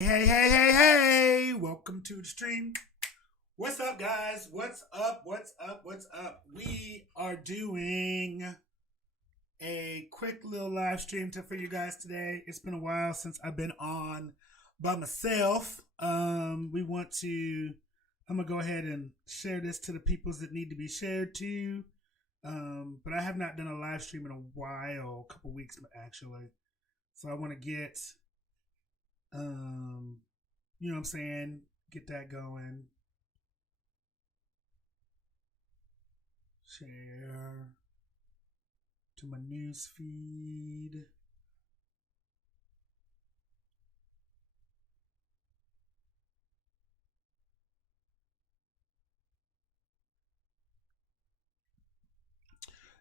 Hey, welcome to the stream. What's up, guys? What's up? We are doing a quick little live stream for you guys today. It's been a while since I've been on by myself. I'm gonna go ahead and share this to the peoples that need to be shared to. But I have not done a live stream in a while, a couple weeks actually. So I want to get you know what I'm saying, get that going. Share to my news feed.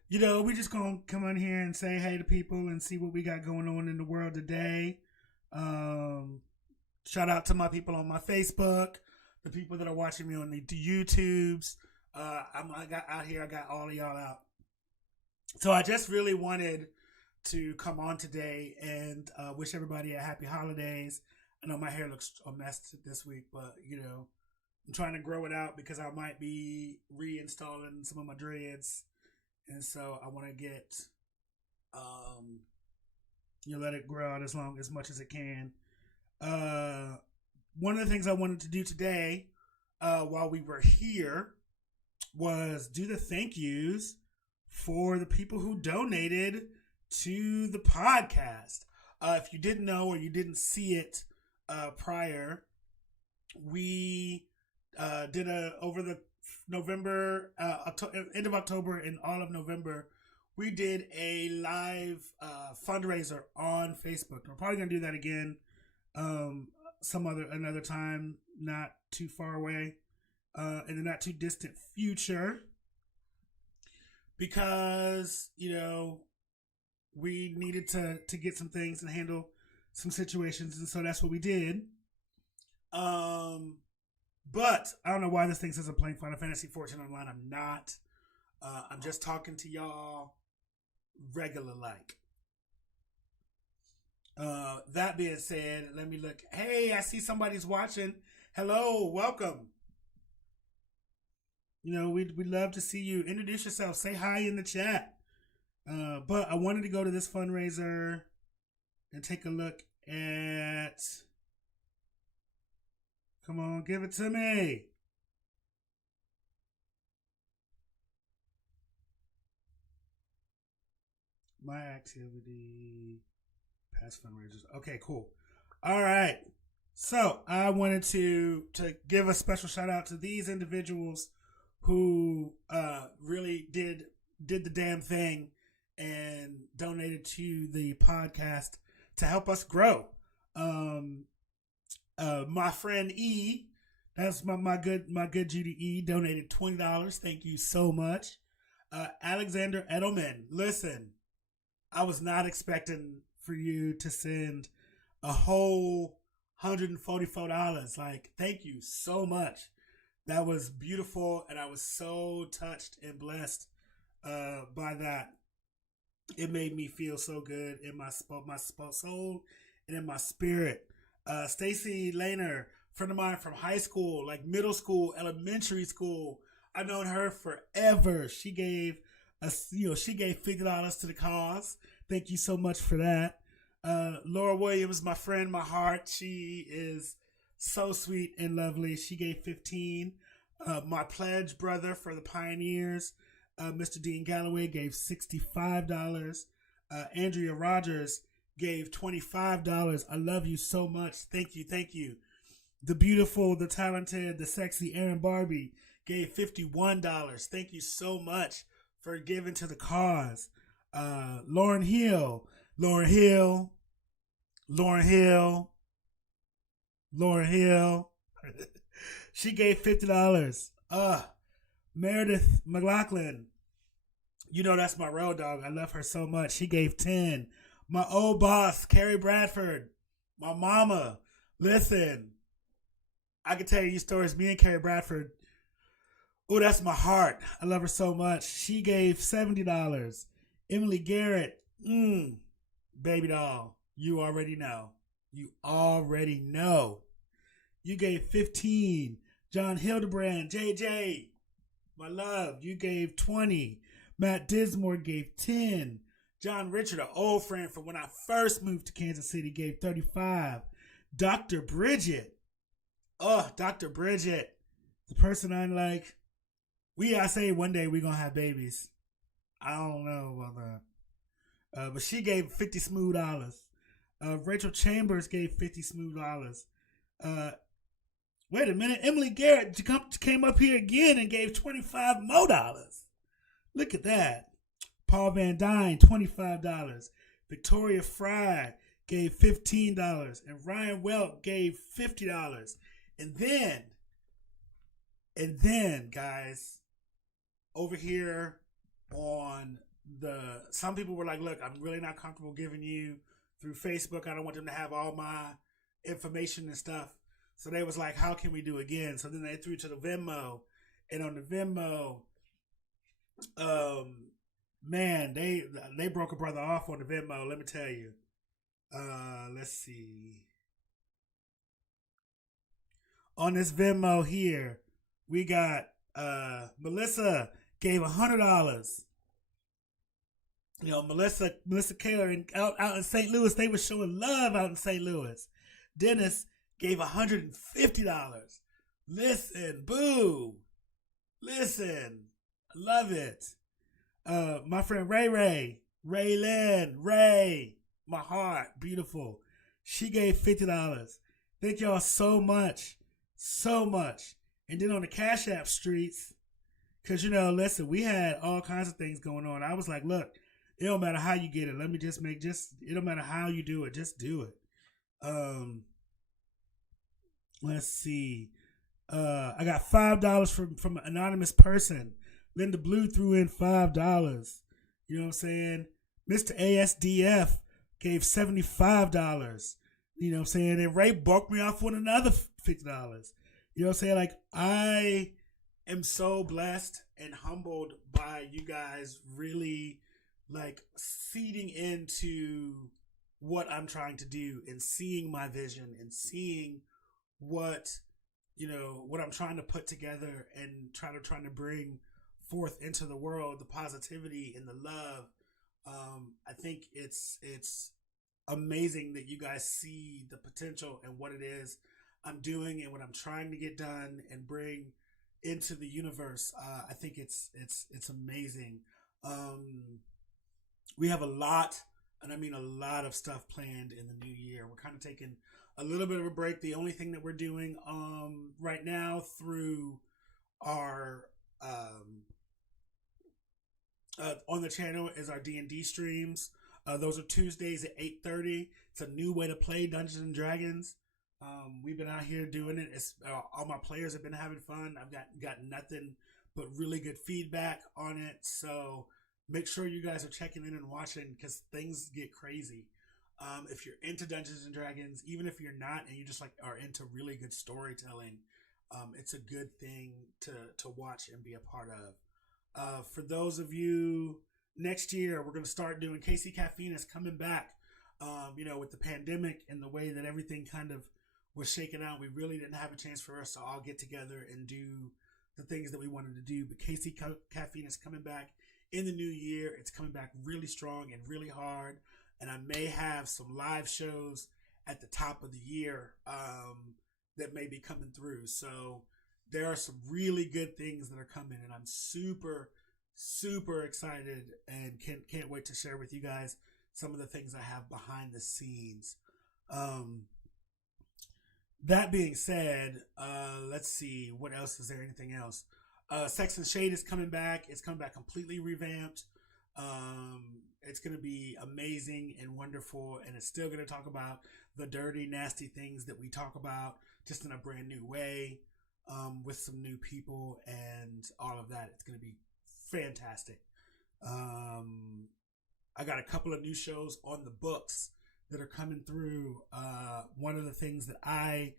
You know, we just gonna come on here and say hey to people and see what we got going on in the world today. Shout out to my people on my Facebook, the people that are watching me on the YouTubes. I got out here. I got all of y'all out. So I just really wanted to come on today and wish everybody a happy holidays. I know my hair looks a mess this week, but you know, I'm trying to grow it out because I might be reinstalling some of my dreads, and so I want to get let it grow out as much as it can. One of the things I wanted to do today, while we were here, was do the thank yous for the people who donated to the podcast. If you didn't know or you didn't see it prior, we did over the November, end of October and all of November, we did a live fundraiser on Facebook. We're probably gonna do that again another time, not too far away, in the not too distant future, because you know we needed to get some things and handle some situations, and so that's what we did. But I don't know why this thing says I'm playing Final Fantasy 14 online. I'm not. I'm just talking to y'all regular like. That being said, let me look. Hey, I see somebody's watching. Hello, welcome. You know, we'd love to see you. Introduce yourself. Say hi in the chat. But I wanted to go to this fundraiser and take a look at. Come on, give it to me. My activity. Past fundraisers. Okay, cool. All right. So I wanted to give a special shout out to these individuals who really did the damn thing and donated to the podcast to help us grow. My friend E, that's my good Judy E, donated $20. Thank you so much. Alexander Edelman, listen, I was not expecting for you to send a whole $144. Like, thank you so much. That was beautiful, and I was so touched and blessed by that. It made me feel so good in my soul and in my spirit. Stacy Lehner, friend of mine from high school, like middle school, elementary school. I've known her forever. She gave $50 to the cause. Thank you so much for that. Laura Williams, my friend, my heart. She is so sweet and lovely. She gave 15. My pledge brother for the Pioneers, Mr. Dean Galloway, gave $65. Andrea Rogers gave $25. I love you so much. Thank you. The beautiful, the talented, the sexy Erin Barbie gave $51. Thank you so much for giving to the cause. Lauren Hill. She gave $50. Meredith McLaughlin. You know that's my road dog. I love her so much. She gave 10. My old boss, Carrie Bradford. My mama. Listen, I can tell you stories. Me and Carrie Bradford. Oh, that's my heart. I love her so much. She gave $70. Emily Garrett. Baby doll. You already know. You already know. You gave 15. John Hildebrand, JJ, my love, you gave 20. Matt Dismore gave 10. John Richard, an old friend from when I first moved to Kansas City, gave 35. Dr. Bridget, Dr. Bridget, the person I'm like, I say one day we're going to have babies. I don't know about that. But she gave 50 smooth dollars. Rachel Chambers gave 50 smooth dollars. Wait a minute. Emily Garrett came up here again and gave 25 more dollars. Look at that. Paul Van Dyne, $25. Victoria Fry gave $15. And Ryan Welk gave $50. And then, guys, over here on some people were like, look, I'm really not comfortable giving you through Facebook. I don't want them to have all my information and stuff. So they was like, how can we do again? So then they threw to the Venmo. And on the Venmo, man, they broke a brother off on the Venmo, let me tell you. Let's see. On this Venmo here, we got Melissa gave $100. You know, Melissa Kaler out in St. Louis, they were showing love out in St. Louis. Dennis gave $150. Listen, boo. Listen, I love it. My friend Ray, my heart, beautiful. She gave $50. Thank y'all so much. And then on the Cash App streets, because, you know, listen, we had all kinds of things going on. I was like, look, it don't matter how you get it. Let me it don't matter how you do it. Just do it. Let's see. I got $5 from an anonymous person. Linda Blue threw in $5. You know what I'm saying? Mr. ASDF gave $75. You know what I'm saying? And Ray bulked me off with another $50. You know what I'm saying? Like, I am so blessed and humbled by you guys really, like, seeding into what I'm trying to do and seeing my vision and seeing what I'm trying to put together and trying to bring forth into the world, the positivity and the love. I think it's amazing that you guys see the potential and what it is I'm doing and what I'm trying to get done and bring into the universe. I think it's amazing. We have a lot, and I mean a lot of stuff planned in the new year. We're kind of taking a little bit of a break. The only thing that we're doing right now through our on the channel is our D&D streams. Those are Tuesdays at 8:30. It's a new way to play Dungeons and Dragons. We've been out here doing it. All my players have been having fun. I've got nothing but really good feedback on it. So make sure you guys are checking in and watching because things get crazy. If you're into Dungeons and Dragons, even if you're not, and you just like are into really good storytelling, it's a good thing to watch and be a part of. For those of you, next year we're going to start doing Kcapc is coming back. With the pandemic and the way that everything kind of was shaken out, we really didn't have a chance for us to all get together and do the things that we wanted to do. But Kcapc is coming back in the new year. It's coming back really strong and really hard. And I may have some live shows at the top of the year that may be coming through. So there are some really good things that are coming, and I'm super, super excited and can't wait to share with you guys some of the things I have behind the scenes. That being said, let's see, what else is there? Anything else? Sex and Shade is coming back. It's coming back completely revamped. It's going to be amazing and wonderful, and it's still going to talk about the dirty, nasty things that we talk about, just in a brand new way, with some new people and all of that. It's going to be fantastic. I got a couple of new shows on the books that are coming through. One of the things that I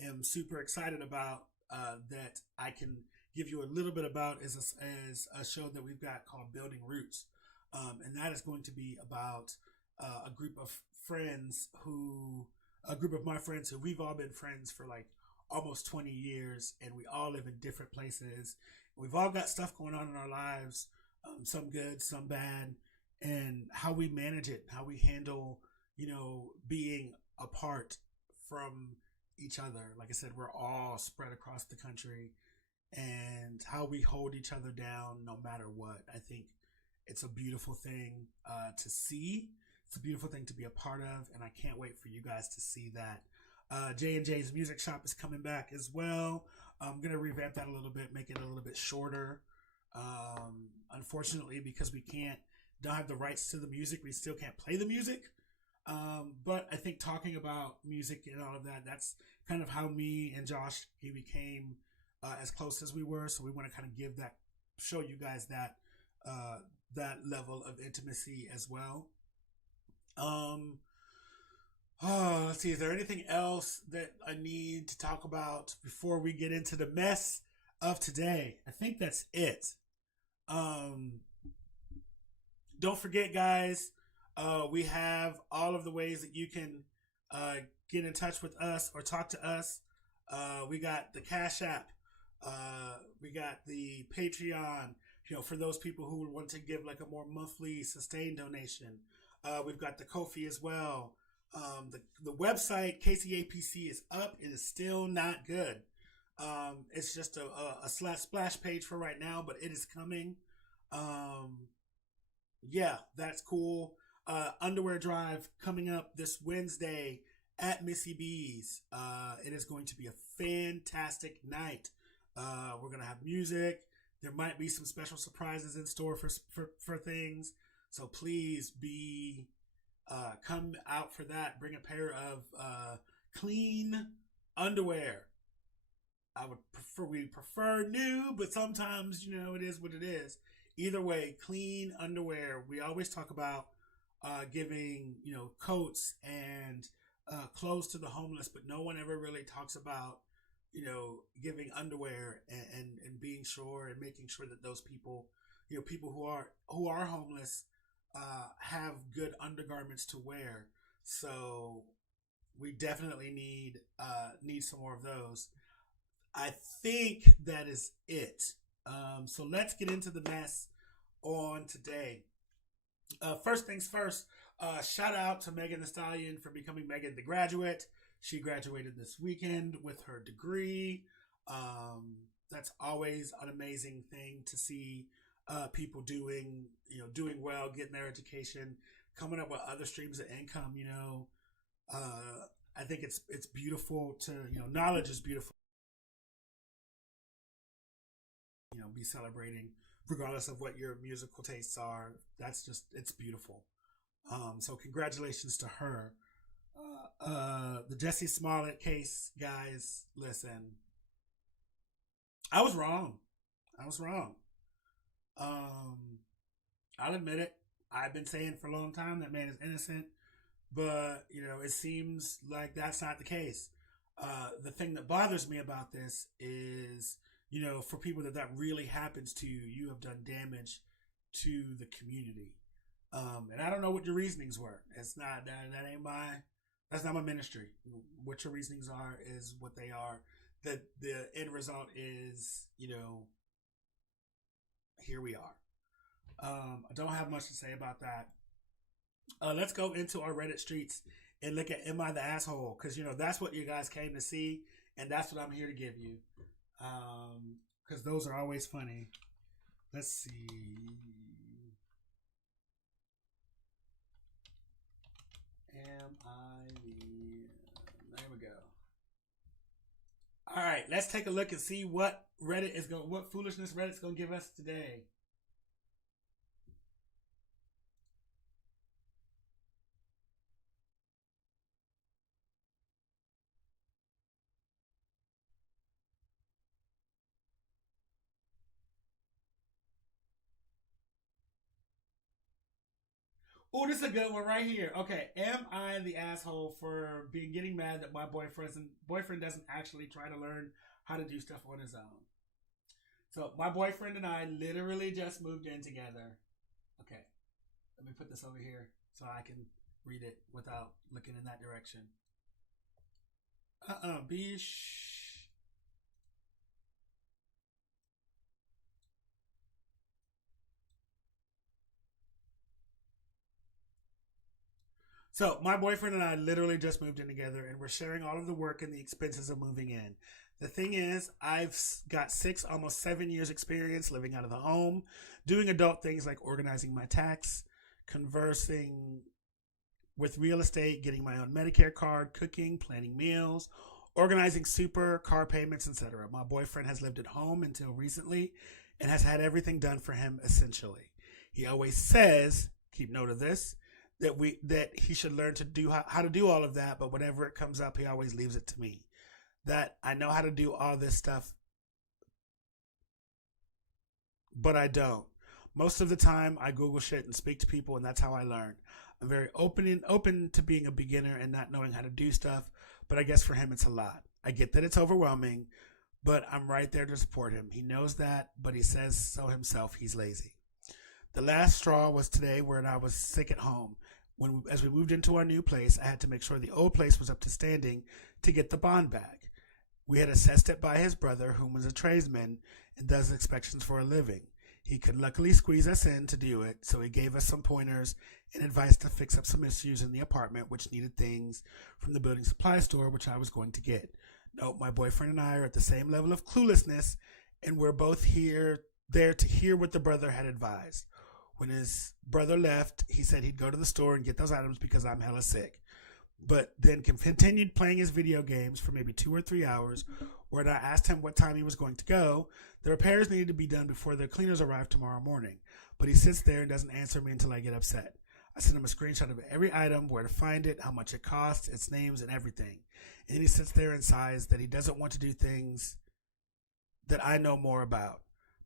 am super excited about that I can give you a little bit about is a show that we've got called Building Roots. And that is going to be about a group of friends who a group of my friends who we've all been friends for like almost 20 years, and we all live in different places. We've all got stuff going on in our lives, some good, some bad, and how we manage it, how we handle, being apart from each other. Like I said, we're all spread across the country, and how we hold each other down no matter what. I think it's a beautiful thing to see. It's a beautiful thing to be a part of, and I can't wait for you guys to see that. J&J's Music Shop is coming back as well. I'm going to revamp that a little bit, make it a little bit shorter. Unfortunately, because don't have the rights to the music, we still can't play the music. But I think talking about music and all of that, that's kind of how me and Josh, he became as close as we were. So we want to kind of show you guys that level of intimacy as well. Let's see, is there anything else that I need to talk about before we get into the mess of today? I think that's it. Don't forget, guys, we have all of the ways that you can get in touch with us or talk to us. We got the Cash App. We got the Patreon, for those people who want to give like a more monthly sustained donation. We've got the Ko-fi as well. The website Kcapc is up. It is still not good. It's just a splash page for right now, but it is coming. Yeah, that's cool. Underwear drive coming up this Wednesday at Missy B's. It is going to be a fantastic night. We're gonna have music. There might be some special surprises in store for things. So please come out for that. Bring a pair of clean underwear. We prefer new, but sometimes, it is what it is. Either way, clean underwear. We always talk about giving, coats and clothes to the homeless, but no one ever really talks about, giving underwear and being sure and making sure that those people, people who are homeless, have good undergarments to wear. So we definitely need some more of those. I think that is it. So let's get into the mess on today. First things first, shout out to Megan Thee Stallion for becoming Megan the Graduate. She graduated this weekend with her degree. That's always an amazing thing to see. People doing well, getting their education, coming up with other streams of income. I think it's beautiful to, knowledge is beautiful. Be celebrating regardless of what your musical tastes are. It's beautiful. So congratulations to her. The Jesse Smollett case, guys, listen, I was wrong. I'll admit it. I've been saying for a long time that man is innocent, but it seems like that's not the case. The thing that bothers me about this is, for people that really happens to, you have done damage to the community. And I don't know what your reasonings were. It's not that's not my ministry. What your reasonings are is what they are. The end result is, here we are. I don't have much to say about that. Let's go into our Reddit streets and look at Am I the Asshole? Because, that's what you guys came to see, and that's what I'm here to give you. Because those are always funny. Let's see. Am I the... There we go. All right, let's take a look and see what foolishness Reddit's going to give us today. Oh, this is a good one right here. Okay, am I the asshole for getting mad that my boyfriend doesn't actually try to learn how to do stuff on his own? So my boyfriend and I literally just moved in together. Okay, let me put this over here so I can read it without looking in that direction. Bish. So my boyfriend and I literally just moved in together, and we're sharing all of the work and the expenses of moving in. The thing is, I've got 6, almost 7 years experience living out of the home, doing adult things like organizing my tax, conversing with real estate, getting my own Medicare card, cooking, planning meals, organizing super, car payments, etc. My boyfriend has lived at home until recently and has had everything done for him essentially. He always says, keep note of this, that he should learn to do how to do all of that, but whenever it comes up, he always leaves it to me. That I know how to do all this stuff, but I don't. Most of the time, I Google shit and speak to people, and that's how I learn. I'm very open to being a beginner and not knowing how to do stuff, but I guess for him, it's a lot. I get that it's overwhelming, but I'm right there to support him. He knows that, but he says so himself. He's lazy. The last straw was today, when I was sick at home. As we moved into our new place, I had to make sure the old place was up to standing to get the bond back. We had assessed it by his brother, whom was a tradesman and does inspections for a living. He could luckily squeeze us in to do it, so he gave us some pointers and advice to fix up some issues in the apartment, which needed things from the building supply store, which I was going to get. Nope, my boyfriend and I are at the same level of cluelessness, and we're both there to hear what the brother had advised. When his brother left, he said he'd go to the store and get those items because I'm hella sick. But then continued playing his video games for maybe 2 or 3 hours. When I asked him what time he was going to go, the repairs needed to be done before the cleaners arrive tomorrow morning. But he sits there and doesn't answer me until I get upset. I send him a screenshot of every item, where to find it, how much it costs, its names, and everything. And he sits there and sighs that he doesn't want to do things that I know more about,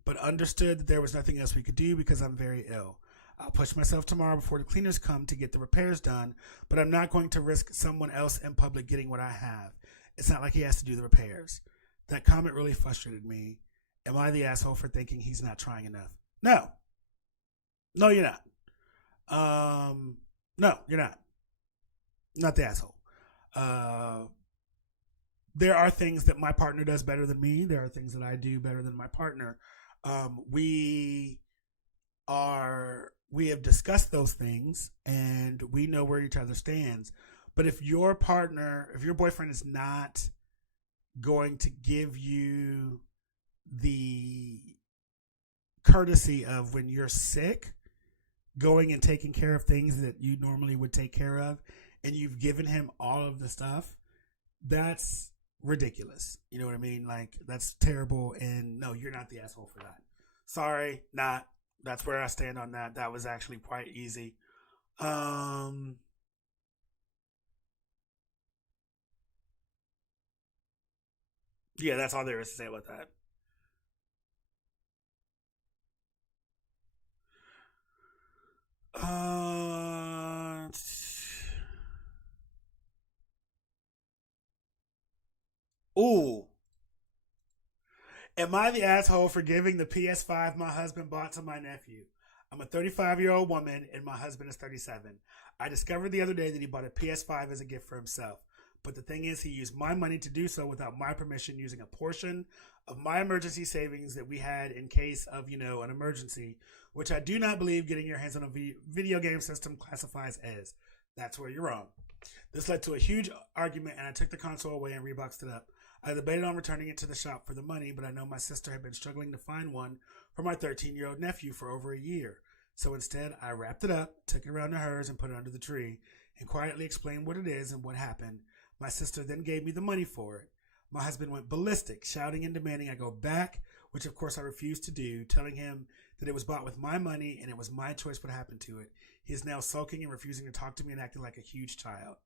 but understood that there was nothing else we could do because I'm very ill. I'll push myself tomorrow before the cleaners come to get the repairs done, but I'm not going to risk someone else in public getting what I have. It's not like he has to do the repairs. That comment really frustrated me. Am I the asshole for thinking he's not trying enough? No. No, you're not. No, you're not. Not the asshole. Uh, there are things that my partner does better than me. There are things that I do better than my partner. We have discussed those things, and we know where each other stands. But if your boyfriend is not going to give you the courtesy of, when you're sick, going and taking care of things that you normally would take care of, and you've given him all of the stuff, that's ridiculous. You know what I mean? Like, that's terrible. And no, you're not the asshole for that. Sorry, not. That's where I stand on that. That was actually quite easy. Um, yeah, that's all there is to say about that. Uh, ooh, am I the asshole for giving the PS5 my husband bought to my nephew? I'm a 35-year-old woman and my husband is 37. I discovered the other day that he bought a PS5 as a gift for himself. But the thing is, he used my money to do so without my permission, using a portion of my emergency savings that we had in case of, an emergency, which I do not believe getting your hands on a video game system classifies as. That's where you're wrong. This led to a huge argument, and I took the console away and reboxed it up. I debated on returning it to the shop for the money, but I know my sister had been struggling to find one for my 13-year-old nephew for over a year. So instead, I wrapped it up, took it around to hers, and put it under the tree, and quietly explained what it is and what happened. My sister then gave me the money for it. My husband went ballistic, shouting and demanding I go back, which of course I refused to do, telling him that it was bought with my money and it was my choice what happened to it. He is now sulking and refusing to talk to me and acting like a huge child.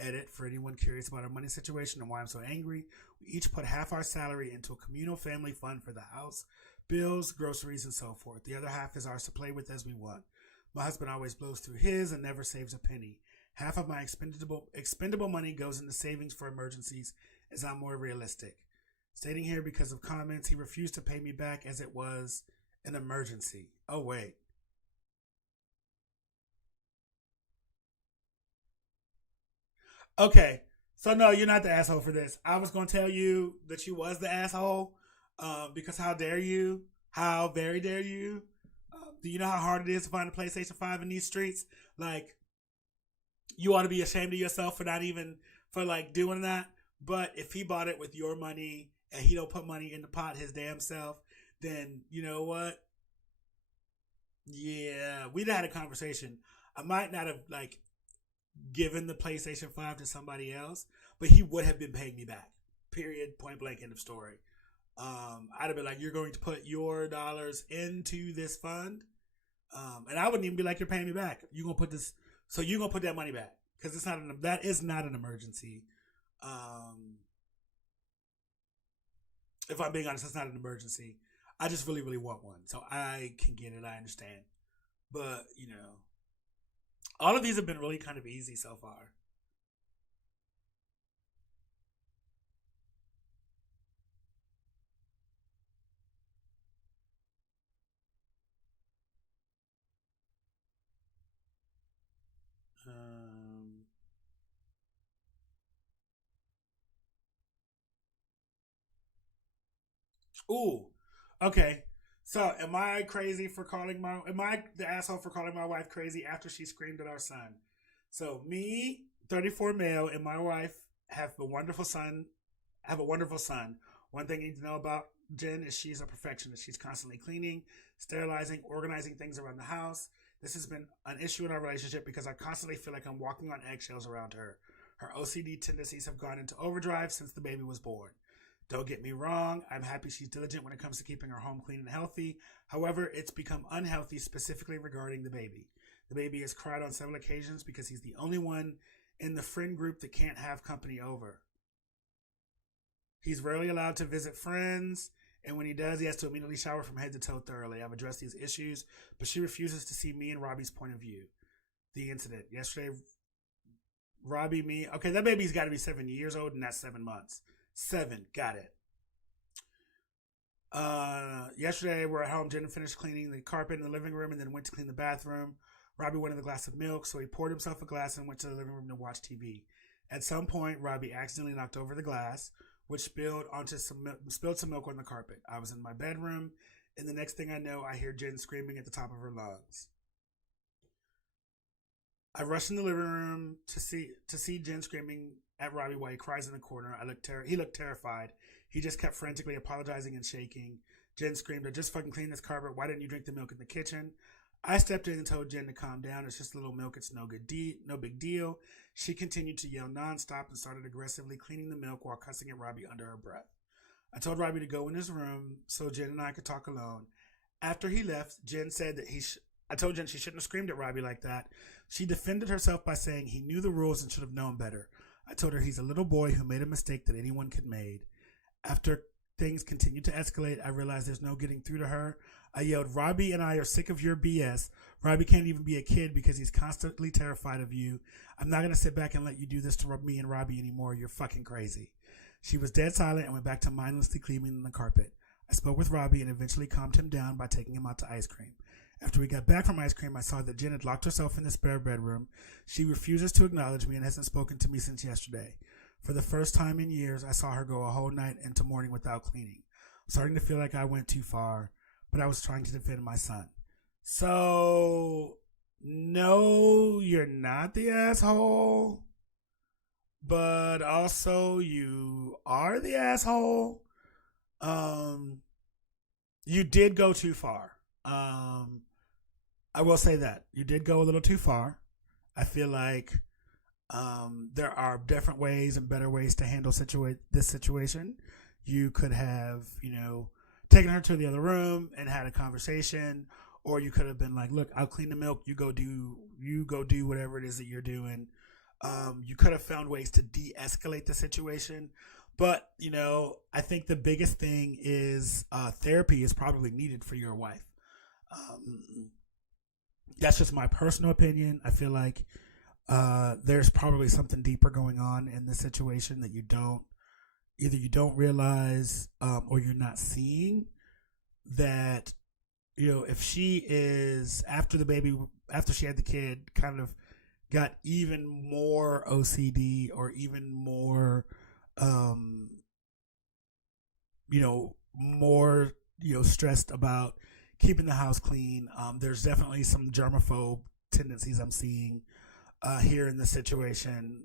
Edit, for anyone curious about our money situation and why I'm so angry, we each put half our salary into a communal family fund for the house, bills, groceries, and so forth. The other half is ours to play with as we want. My husband always blows through his and never saves a penny. Half of my expendable money goes into savings for emergencies, as I'm more realistic. Stating here, because of comments, he refused to pay me back as it was an emergency. Oh, wait. Okay. So no, you're not the asshole for this. I was gonna tell you that you was the asshole, because how dare you? How very dare you? Do you know how hard it is to find a PlayStation 5 in these streets? Like, you ought to be ashamed of yourself for not even for like doing that. But if he bought it with your money and he don't put money in the pot his damn self, then you know what? Yeah, we'd had a conversation. I might not have like given the PlayStation 5 to somebody else, but he would have been paying me back. Period. Point blank. End of story. I'd have been like, you're going to put your dollars into this fund, and I wouldn't even be like, you're paying me back. You're gonna put this, so you're gonna put that money back because that is not an emergency. Um, if I'm being honest, that's not an emergency. I just really, really want one, so I can get it. I understand, but all of these have been really kind of easy so far. Um, Ooh, okay. So, am I crazy for calling my? Am I the asshole for calling my wife crazy after she screamed at our son? So, me, 34 male, and my wife have a wonderful son. Have a wonderful son. One thing you need to know about Jen is she's a perfectionist. She's constantly cleaning, sterilizing, organizing things around the house. This has been an issue in our relationship because I constantly feel like I'm walking on eggshells around her. Her OCD tendencies have gone into overdrive since the baby was born. Don't get me wrong, I'm happy she's diligent when it comes to keeping her home clean and healthy. However, it's become unhealthy specifically regarding the baby. The baby has cried on several occasions because he's the only one in the friend group that can't have company over. He's rarely allowed to visit friends, and when he does, he has to immediately shower from head to toe thoroughly. I've addressed these issues, but she refuses to see me and Robbie's point of view. The incident. Yesterday, Robbie, me. Okay, that baby's got to be 7 years old, and that's 7 months. Seven. Got it. Yesterday, we're at home. Jen finished cleaning the carpet in the living room and then went to clean the bathroom. Robbie wanted a glass of milk, so he poured himself a glass and went to the living room to watch TV. At some point, Robbie accidentally knocked over the glass, which spilled some milk on the carpet. I was in my bedroom, and the next thing I know, I hear Jen screaming at the top of her lungs. I rushed in the living room to see Jen screaming at Robbie while he cries in the corner. He looked terrified. He just kept frantically apologizing and shaking. Jen screamed, "I just fucking cleaned this carpet. Why didn't you drink the milk in the kitchen?" I stepped in and told Jen to calm down. It's just a little milk. It's no big deal. She continued to yell nonstop and started aggressively cleaning the milk while cussing at Robbie under her breath. I told Robbie to go in his room so Jen and I could talk alone. After he left, Jen said that I told Jen she shouldn't have screamed at Robbie like that. She defended herself by saying he knew the rules and should have known better. I told her he's a little boy who made a mistake that anyone could make. After things continued to escalate, I realized there's no getting through to her. I yelled, "Robbie and I are sick of your BS. Robbie can't even be a kid because he's constantly terrified of you. I'm not going to sit back and let you do this to me and Robbie anymore. You're fucking crazy." She was dead silent and went back to mindlessly cleaning the carpet. I spoke with Robbie and eventually calmed him down by taking him out to ice cream. After we got back from ice cream, I saw that Jen had locked herself in the spare bedroom. She refuses to acknowledge me and hasn't spoken to me since yesterday. For the first time in years, I saw her go a whole night into morning without cleaning. I'm starting to feel like I went too far, but I was trying to defend my son. So, no, you're not the asshole, but also you are the asshole. Um, you did go too far. I will say that you did go a little too far. I feel like there are different ways and better ways to handle this situation. You could have, taken her to the other room and had a conversation, or you could have been like, "Look, I'll clean the milk. You go do whatever it is that you're doing." You could have found ways to de-escalate the situation, but I think the biggest thing is therapy is probably needed for your wife. Um, that's just my personal opinion. I feel like there's probably something deeper going on in this situation that you don't realize, or you're not seeing. That if she is after she had the kid, kind of got even more OCD or even more, um, more, stressed about keeping the house clean. There's definitely some germaphobe tendencies I'm seeing here in this situation,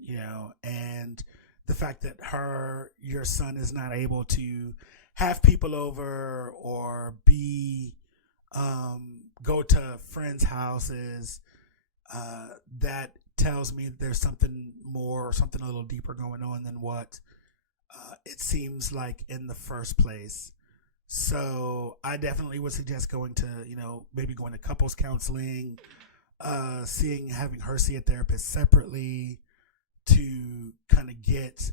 and the fact that your son is not able to have people over or go to friends' houses, that tells me that there's something more, something a little deeper going on than what it seems like in the first place. So I definitely would suggest going to, maybe going to couples counseling, having her see a therapist separately to kind of get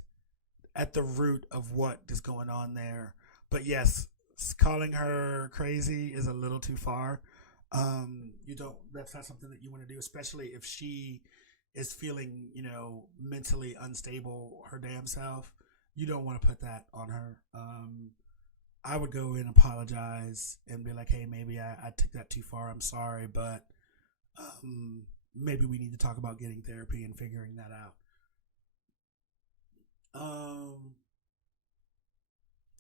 at the root of what is going on there. But yes, calling her crazy is a little too far. You don't. That's not something that you want to do, especially if she is feeling, mentally unstable her damn self. You don't want to put that on her. I would go and apologize and be like, hey, maybe I took that too far. I'm sorry, but maybe we need to talk about getting therapy and figuring that out.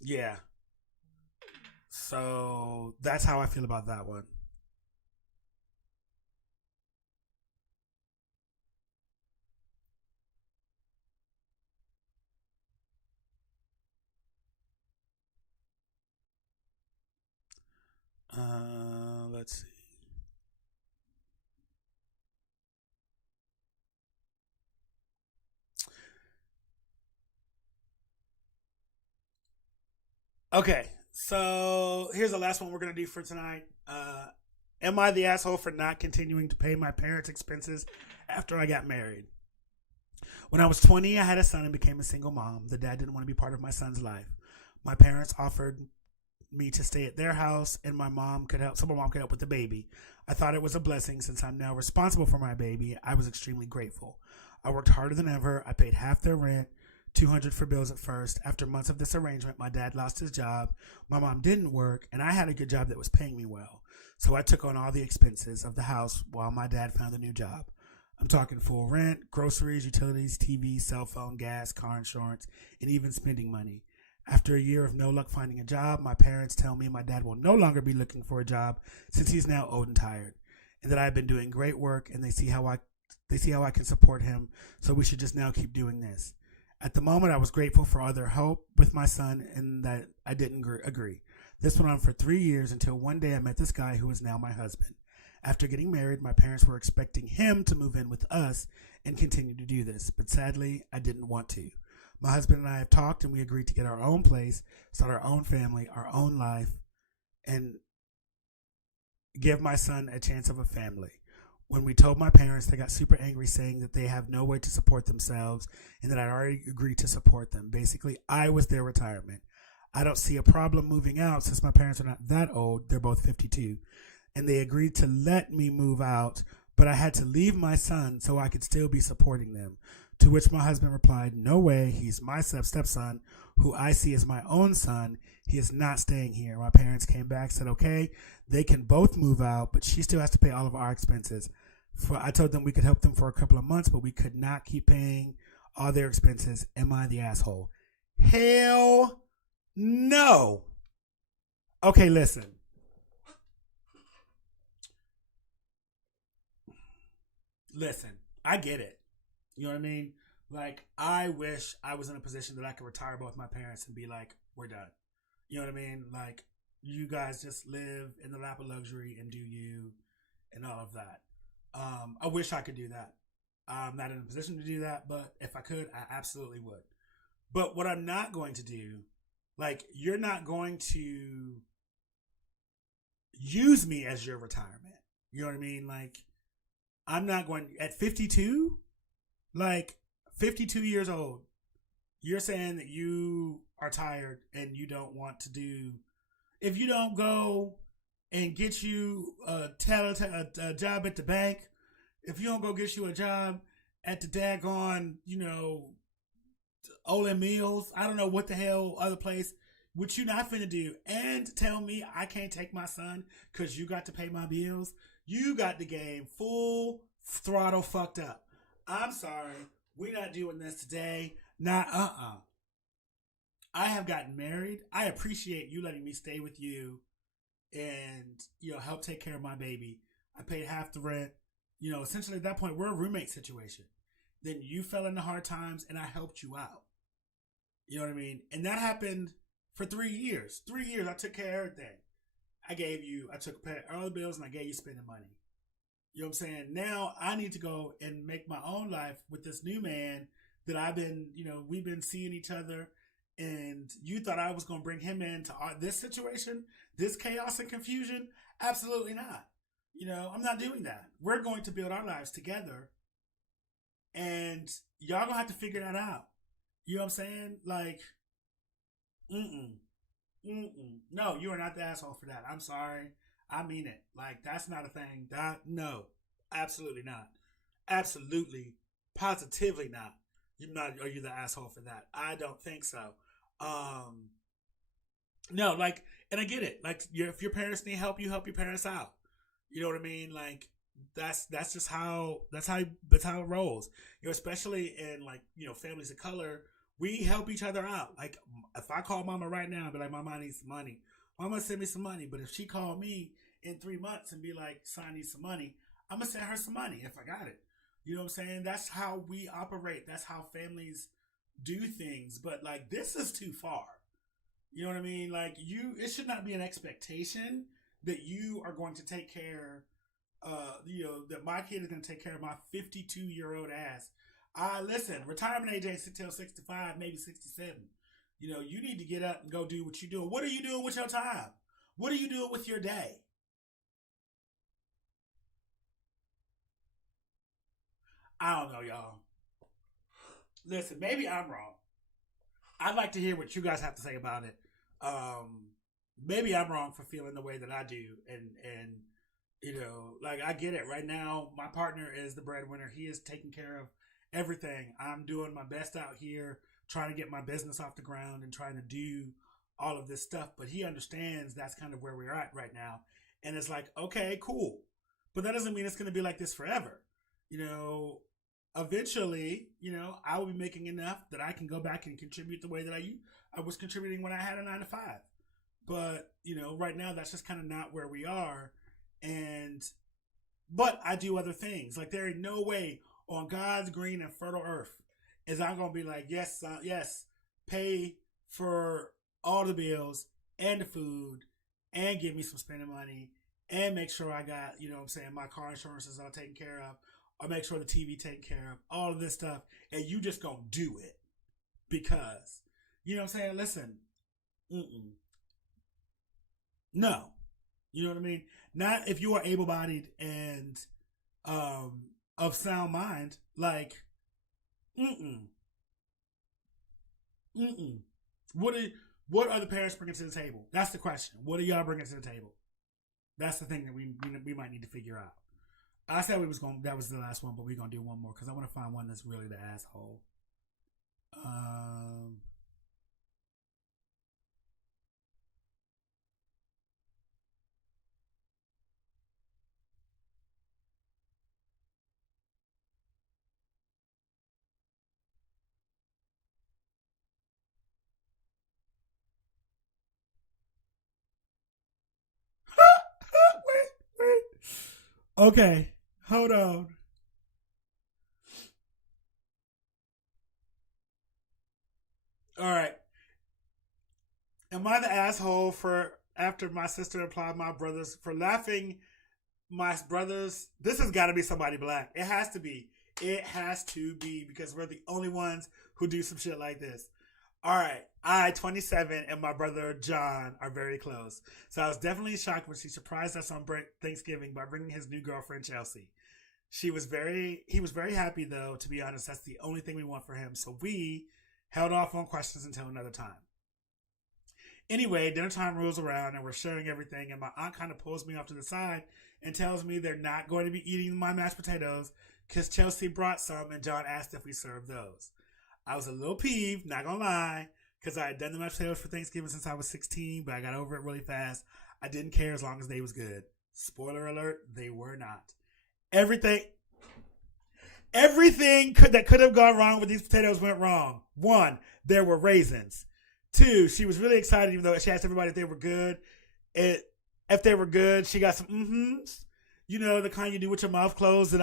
Yeah. So that's how I feel about that one. Let's see. Okay, so here's the last one we're gonna do for tonight. Am I the asshole for not continuing to pay my parents' expenses after I got married? When I was 20, I had a son and became a single mom. The dad didn't want to be part of my son's life. My parents offered me to stay at their house and my mom could help, so my mom could help with the baby. I thought it was a blessing since I'm now responsible for my baby. I was extremely grateful. I worked harder than ever. I paid half their rent, 200 for bills at first. After months of this arrangement, my dad lost his job. My mom didn't work and I had a good job that was paying me well. So I took on all the expenses of the house while my dad found a new job. I'm talking full rent, groceries, utilities, TV, cell phone, gas, car insurance, and even spending money. After a year of no luck finding a job, my parents tell me my dad will no longer be looking for a job since he's now old and tired, and that I've been doing great work and they see how I can support him, so we should just now keep doing this. At the moment, I was grateful for all their help with my son and that I didn't agree. This went on for 3 years until one day I met this guy who is now my husband. After getting married, my parents were expecting him to move in with us and continue to do this, but sadly, I didn't want to. My husband and I have talked and we agreed to get our own place, start our own family, our own life, and give my son a chance of a family. When we told my parents, they got super angry, saying that they have no way to support themselves and that I'd already agreed to support them. Basically, I was their retirement. I don't see a problem moving out since my parents are not that old. They're both 52. And they agreed to let me move out, but I had to leave my son so I could still be supporting them. To which my husband replied, no way, he's my stepson, who I see as my own son. He is not staying here. My parents came back, said, okay, they can both move out, but she still has to pay all of our expenses. I told them we could help them for a couple of months, but we could not keep paying all their expenses. Am I the asshole? Hell no. Okay, listen. Listen, I get it. You know what I mean? Like, I wish I was in a position that I could retire both my parents and be like, we're done. You know what I mean? Like, you guys just live in the lap of luxury and do you and all of that. I wish I could do that. I'm not in a position to do that, but if I could, I absolutely would. But what I'm not going to do, like, you're not going to use me as your retirement. You know what I mean? Like, I'm not going at 52, like 52 years old. You're saying that you are tired and you don't want to do. If you don't go and get you a job at the bank, if you don't go get you a job at the daggone, Olin Mills, I don't know what the hell other place, what you not finna do, and tell me I can't take my son because you got to pay my bills. You got the game full throttle fucked up. I'm sorry. We're not doing this today. Not I have gotten married. I appreciate you letting me stay with you and help take care of my baby. I paid half the rent. Essentially at that point we're a roommate situation. Then you fell into hard times and I helped you out. You know what I mean? And that happened for 3 years. 3 years I took care of everything. I took all the bills and I gave you spending money. You know what I'm saying? Now I need to go and make my own life with this new man that we've been seeing each other. And you thought I was going to bring him into this situation, this chaos and confusion? Absolutely not. I'm not doing that. We're going to build our lives together. And y'all going to have to figure that out. You know what I'm saying? Like, mm-mm. Mm-mm. No, you are not the asshole for that. I'm sorry. I mean it. Like, that's not a thing. No. Absolutely not. Absolutely. Positively not. Are you the asshole for that? I don't think so. No, like, and I get it. Like, if your parents need help, you help your parents out. You know what I mean? Like, that's just how it rolls. Especially in families of color, we help each other out. Like, if I call mama right now and be like, Mama, I need some money. Mama send me some money. But if she called me in 3 months and be like, son, I need some money, I'm gonna send her some money if I got it. You know what I'm saying? That's how we operate. That's how families do things. But like, this is too far. You know what I mean? Like, it should not be an expectation that you are going to take care, that my kid is going to take care of my 52-year-old ass. Listen, retirement age ain't till 65, maybe 67. You need to get up and go do what you're doing. What are you doing with your time? What are you doing with your day? I don't know, y'all. Listen, maybe I'm wrong. I'd like to hear what you guys have to say about it. Um, Maybe I'm wrong for feeling the way that I do, and like, I get it. Right now, my partner is the breadwinner. He is taking care of everything. I'm doing my best out here, trying to get my business off the ground and trying to do all of this stuff. But he understands that's kind of where we're at right now, and it's like, okay, cool, but that doesn't mean it's going to be like this forever. You know, Eventually, I will be making enough that I can go back and contribute the way that I was contributing when I had a 9 to 5. But right now that's just kind of not where we are, and but I do other things. Like, there ain't no way on God's green and fertile earth is I'm gonna be like, yes, yes, pay for all the bills and the food and give me some spending money and make sure I got, what I'm saying, my car insurance is all taken care of, or make sure the TV taken care of, all of this stuff, and you just gonna do it because, what I'm saying? Listen, mm-mm, no, you know what I mean? Not if you are able bodied and of sound mind. Like, mm-mm, mm-mm. What are what are the parents bringing to the table? That's the question. What are y'all bringing to the table? That's the thing that we might need to figure out. I said we was going. That was the last one, but we're gonna do one more because I want to find one that's really the asshole. Um. Wait, wait. Okay, hold on. All right. Am I the asshole for after my sister applied my brothers for laughing? My brothers. This has got to be somebody black. It has to be. It has to be because we're the only ones who do some shit like this. All right, 27, and my brother John are very close. So I was definitely shocked when she surprised us on Thanksgiving by bringing his new girlfriend Chelsea. He was very happy though. To be honest, that's the only thing we want for him. So we held off on questions until another time. Anyway, dinner time rolls around and we're sharing everything, and my aunt kind of pulls me off to the side and tells me they're not going to be eating my mashed potatoes because Chelsea brought some and John asked if we served those. I was a little peeved, not gonna lie, because I had done the mashed potatoes for Thanksgiving since I was 16, but I got over it really fast. I didn't care as long as they was good. Spoiler alert, they were not. Everything Everything that could have gone wrong with these potatoes went wrong. One, there were raisins. Two, she was really excited, even though she asked everybody if they were good. It, if they were good, she got some mm-hms. You know, the kind you do with your mouth closed and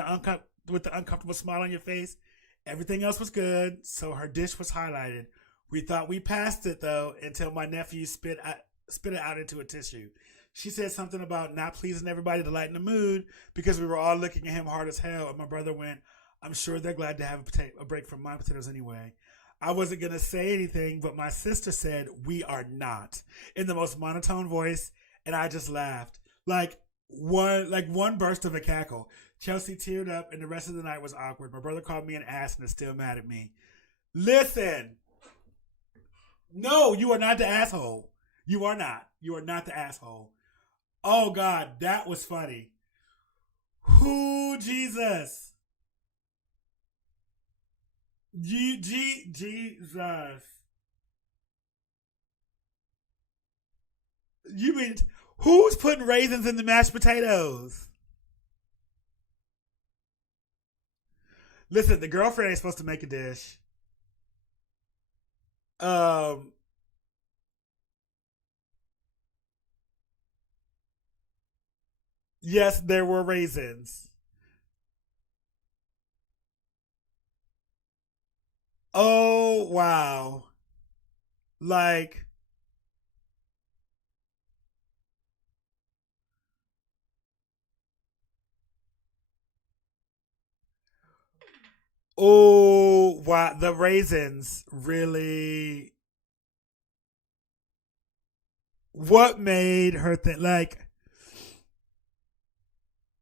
with the uncomfortable smile on your face. Everything else was good, so her dish was highlighted. We thought we passed it, though, until my nephew spit it out into a tissue. She said something about not pleasing everybody to lighten the mood because we were all looking at him hard as hell. And my brother went, I'm sure they're glad to have a break from my potatoes anyway. I wasn't going to say anything, but my sister said, we are not, in the most monotone voice, and I just laughed. One burst of a cackle. Chelsea teared up, and the rest of the night was awkward. My brother called me an ass and is still mad at me. Listen. No, you are not the asshole. You are not. You are not the asshole. Oh, God, that was funny. Who, Jesus? Jesus. You mean, who's putting raisins in the mashed potatoes? Listen, the girlfriend ain't supposed to make a dish. Um, yes, there were raisins. Oh, wow. Like, oh, wow. The raisins really. What made her think? Like,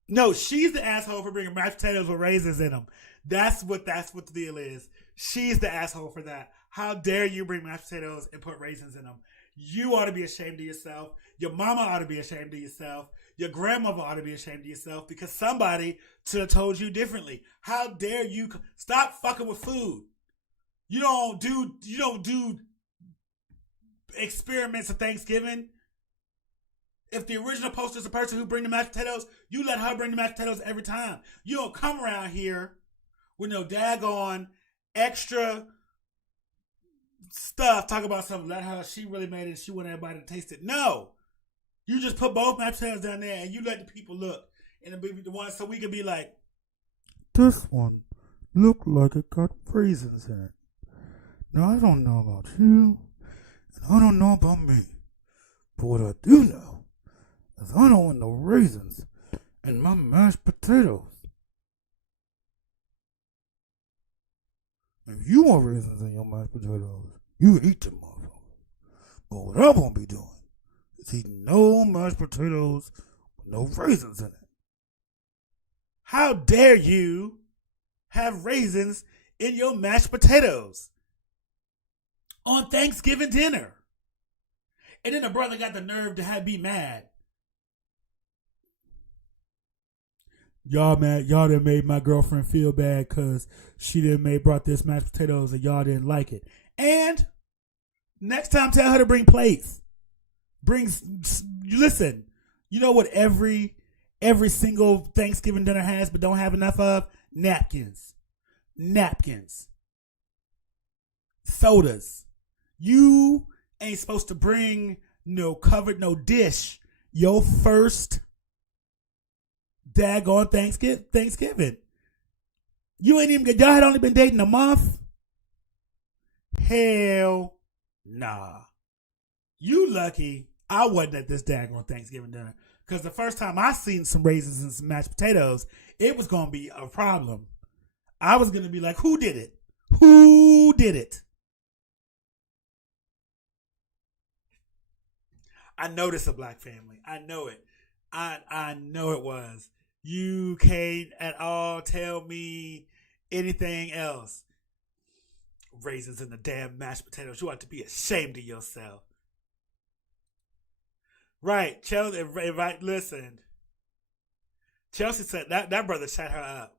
no, she's the asshole for bringing mashed potatoes with raisins in them. That's what the deal is. She's the asshole for that. How dare you bring mashed potatoes and put raisins in them? You ought to be ashamed of yourself. Your mama ought to be ashamed of yourself. Your grandmother ought to be ashamed of yourself because somebody should have told you differently. How dare you stop fucking with food? You don't do experiments at Thanksgiving. If the original poster is the person who bring the mashed potatoes, you let her bring the mashed potatoes every time. You don't come around here with no daggone extra stuff. Talk about something. Let her. She really made it. She wanted everybody to taste it. No, you just put both mashed potatoes down there and you let the people look and the one so we can be like, this one looked like it got raisins in it. Now I don't know about you, and I don't know about me, but what I do know is I don't want no raisins in my mashed potatoes. If you want raisins in your mashed potatoes, you eat them motherfuckers. But what I won't be doing is eating no mashed potatoes with no raisins in it. How dare you have raisins in your mashed potatoes on Thanksgiving dinner? And then the brother got the nerve to be mad. Y'all mad? Y'all done made my girlfriend feel bad because she brought this mashed potatoes and y'all didn't like it. And next time, tell her to bring plates. Listen. You know what every single Thanksgiving dinner has, but don't have enough of? Napkins, sodas. You ain't supposed to bring no dish. Your first daggone Thanksgiving. Y'all had only been dating a month? Hell nah. You lucky I wasn't at this daggone Thanksgiving dinner. Because the first time I seen some raisins and some mashed potatoes, it was going to be a problem. I was going to be like, who did it? Who did it? I know this is a black family. I know it. I know it was. You can't at all tell me anything else. Raisins in the damn mashed potatoes. You ought to be ashamed of yourself. Right, Chelsea. Right, listen. Chelsea said that brother shut her up.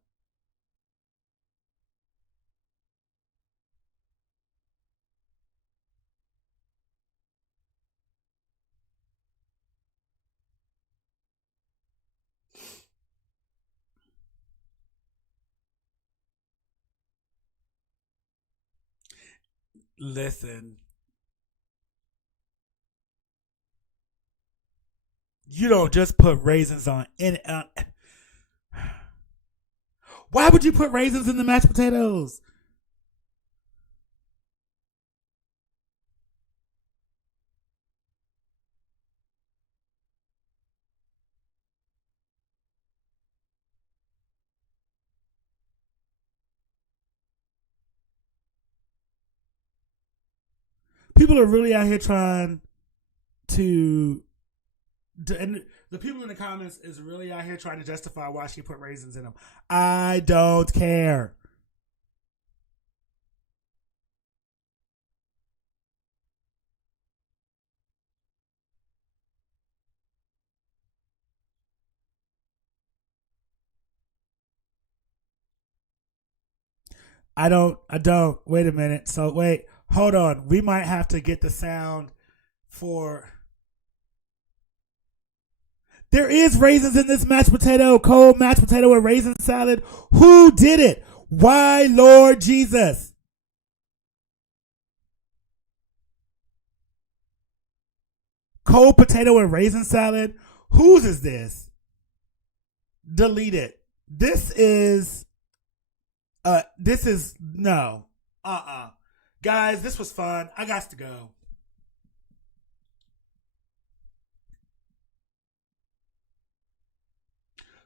Listen, you don't just put raisins on any. Why would you put raisins in the mashed potatoes? People are really out here trying to, and the people in the comments is really out here trying to justify why she put raisins in them. I don't care. I don't. I don't. Wait a minute. So wait. Hold on. We might have to get the sound for. There is raisins in this mashed potato, cold mashed potato and raisin salad. Who did it? Why, Lord Jesus? Cold potato and raisin salad. Whose is this? Delete it. This is this is no. Guys, this was fun. I got to go.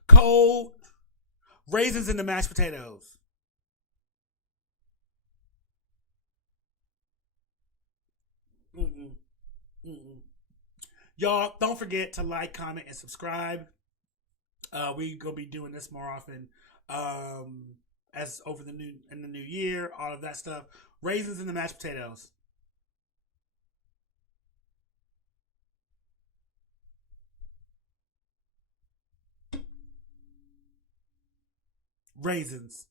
Cold raisins in the mashed potatoes. Mm-mm, mm-mm. Y'all, don't forget to like, comment, and subscribe. We gonna be doing this more often. Um, as over the new in the new year, all of that stuff. Raisins in the mashed potatoes. Raisins.